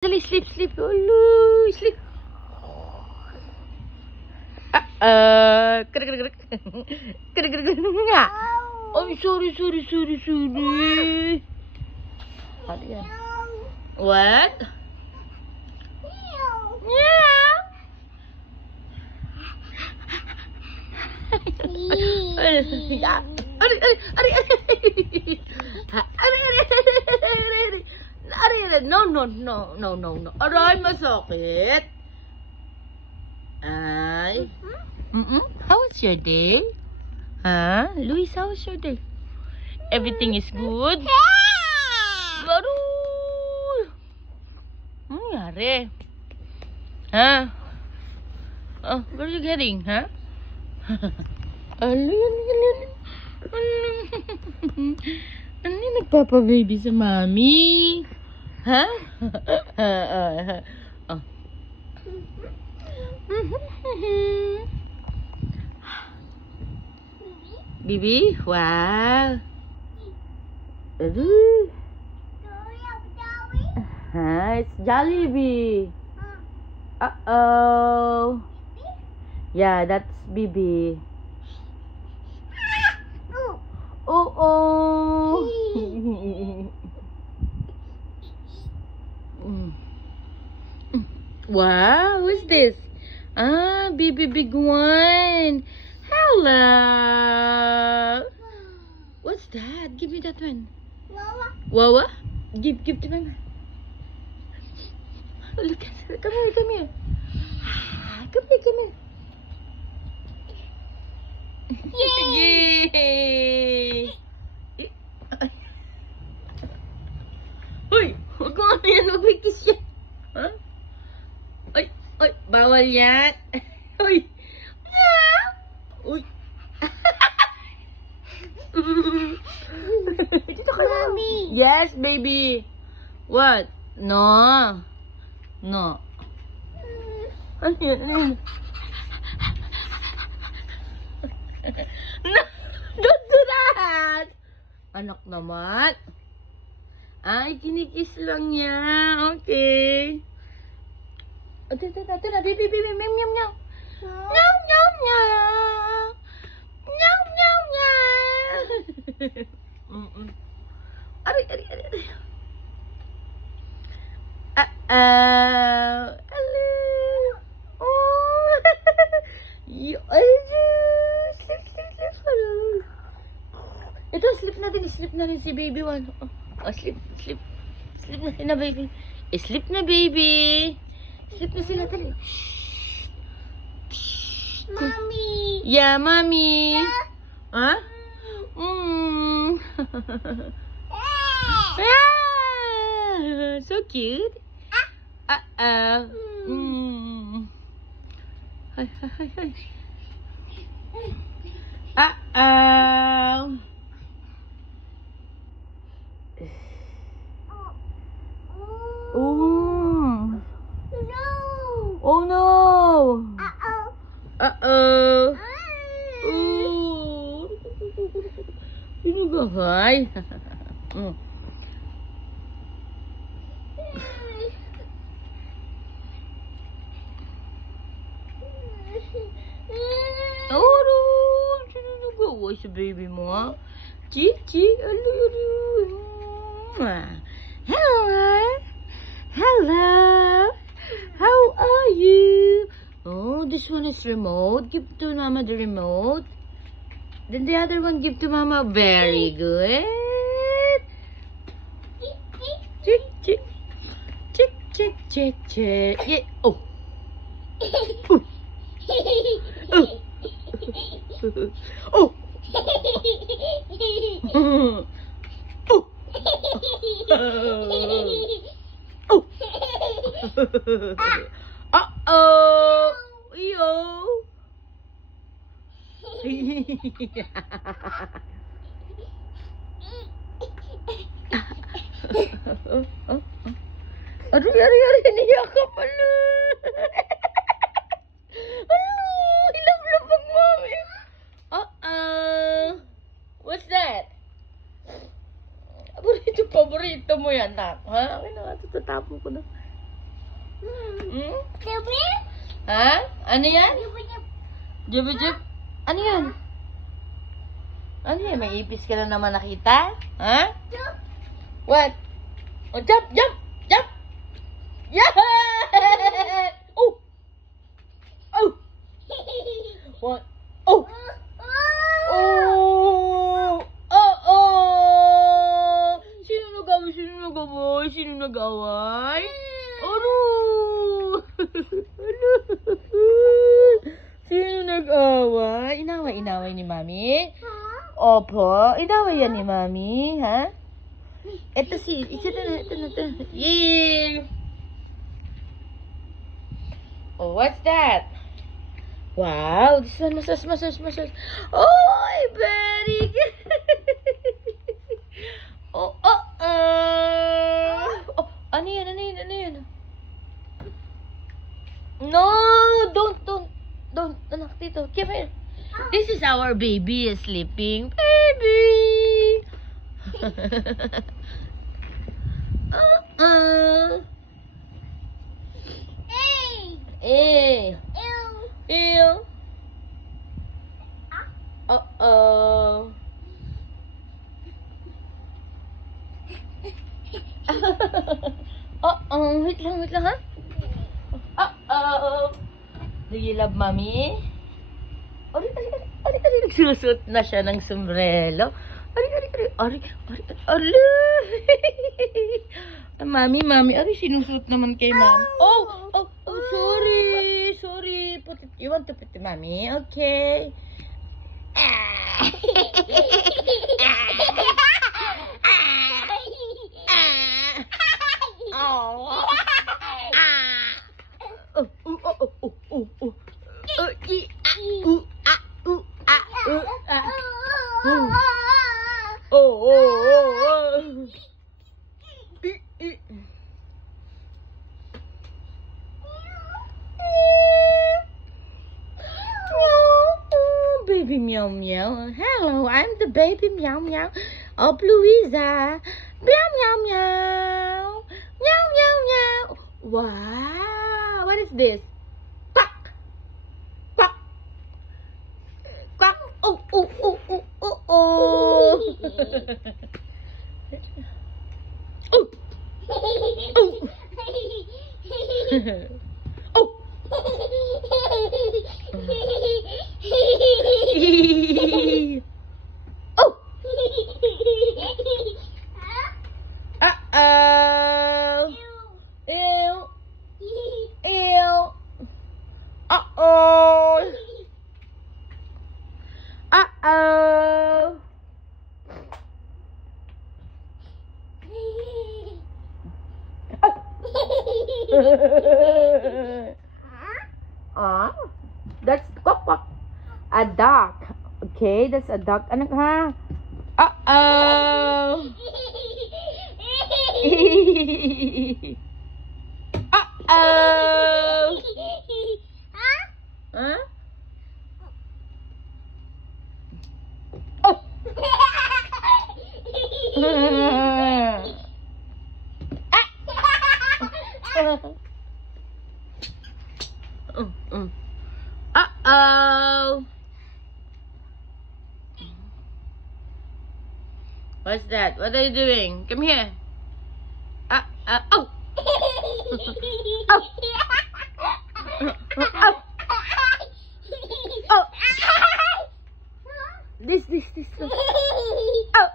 Dali, sleep, sleep. Ulu, sleep. Krik. Nga. Oh, sorry. Ano yan? What? Meow. No. Aray, masakit. Ay. How was your day? Huh? Luis, how was your day? Everything is good? Baru. Ano nangyari? Huh? Oh, where are you heading, huh? Ano? Ano yung nagpapababy sa mami? Ha? Oh. Bibi? Wow. It's Jollibee. Uh-oh. Yeah, that's Bibi. Oh. Wow, who's this? Ah, Bibi Big One. Hello. What's that? Give me that one. Wawa? Give to mama. Oh, look at her. Come here. Come here. Yay! Uy! Huwag mo ano yan. Huwag may kiss yan. Huh? Uy! Bawal yan. Uy! Uy! Dito ka lang. Yes, baby. What? No. Ano yan? No, don't do that. Anak naman. Ay, kinikis lang niya. Okay. Ito na. Bibi. Meow. Ari. Hello. Oh. Sleep. Ito, sleep na din si baby one. Oh, sleep. Sleep na sila, baby. Sleep na, baby. Sleep na sila, dali. Mommy. Yeah, mommy. Huh? So cute. Uh-oh. Hi. Uh-oh. Oh no. Uh-oh. Sino ba, hi? Sino sa baby mo, ha? Chichi. Hello. How are you? Oh, this one is remote. Give to Mama the remote. Then the other one give to Mama. Very good. Check. Yeah. Oh. Oh. Uh-oh. Yo. Aduh, niya ka pala. Hilap-lapag, mami. What's that? Paborito mo yan, nak. Ha? Ay, nakatatapon ko na. Hmm? Ha? Ano yan? Jub-jub? Ano yan? Ano yan? May ipis ka na naman nakita? Ha? What? Oh, jump! Jump! Jump! Yeah! Oh! Oh! What? Oh! Oh! Oh! Oh! Sino nag-away? Sino nag-away? Sino nag-away? Ano? Ano? Sino nag-away? Inaway ni Mami? Opo. Inaway yan ni Mami, ha? Ito na. Yay! Oh, what's that? Wow, this one, massage. Oh, very good. Oh, ano yan? No, don't, anak, dito. Come here. This is our baby sleeping. Baby. Ew. Uh-oh. Uh-oh. Wait lang, ha? Uh-oh. Do you love Mommy? Ari. Nagsusot na siya ng sombrero. Ari. Mami. Ari, sinusot naman kay Mami. Oh, sorry. You want to put the Mommy? Okay. Baby meow meow. Hello, I'm the baby meow meow of Louisa. Meow meow meow. Meow meow meow. Wow, what is this? Quack. Quack. Quack. Oh. That's quack. A duck. Okay, that's a duck. Anak, ha? Uh-oh. Uh-oh. Huh? Oh. Uh-oh. What's that? What are you doing? Come here. Oh. Oh. Oh. This. Oh.